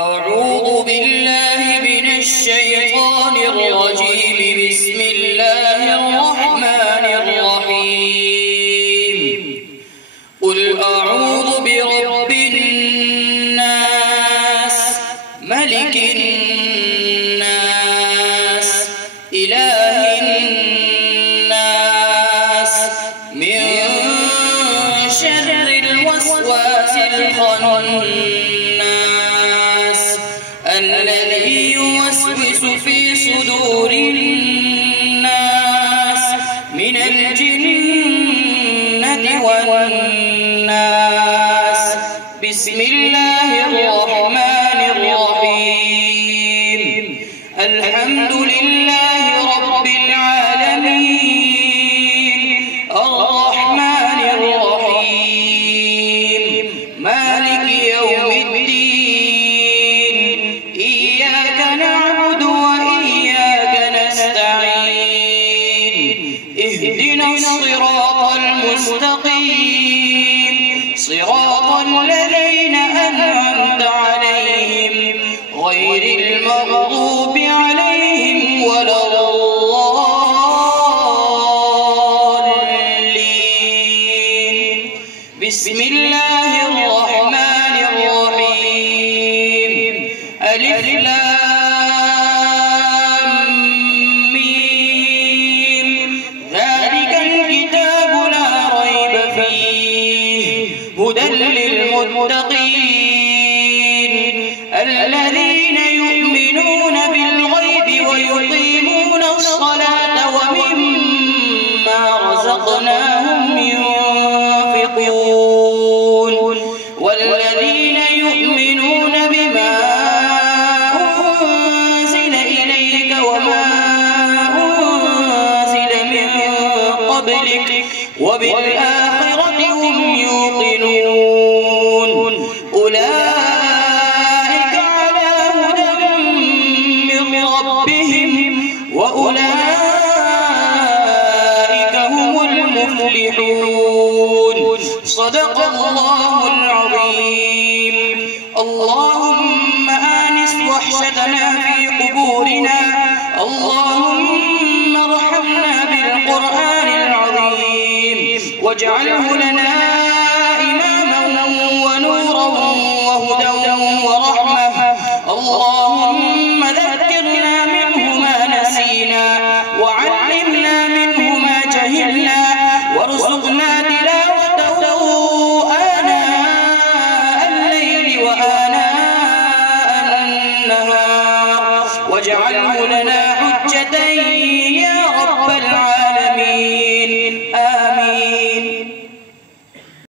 أعوذ بالله من الشيطان الرجيم. بسم الله الرحمن الرحيم. قل أعوذ برب الناس ملك الناس إله الناس من شر الوسواس الخناس الذي يوسوس في صدور الناس من الجنة والناس. بسم الله الرحمن الرحيم. الحمد لله رب العالمين الرحمن الرحيم مالك يوم الدين. إياك نعبد وإياك نستعين. اهدنا الصراط المستقيم صراط الذين أنعمت عليهم غير المغضوب عليهم ولا الضالين. بسم الله الرحمن الرحيم. ألف لام ميم. ذلك الكتاب لا ريب فيه هدى للمتقين الذين يؤمنون بالغيب ويقيمون الصلاة ومما رزقناهم ينفقون والذين يؤمنون بما أنزل إليك وما أنزل من قبلك وبالآخرة هم يوقنون. أولئك على هدى من ربهم وأولئك هم المفلحون. صدق الله العظيم. اللهم آنس وحشتنا في قبورنا. اللهم ارحمنا بالقرآن العظيم واجعله لنا إماما ونورا وهدى ورحمة. اللهم ذكرنا منه ما نسينا وعلمنا منه ما جهلنا وارزقنا تلاوته آناء الليل وآناء النهار واجعله لنا حجتين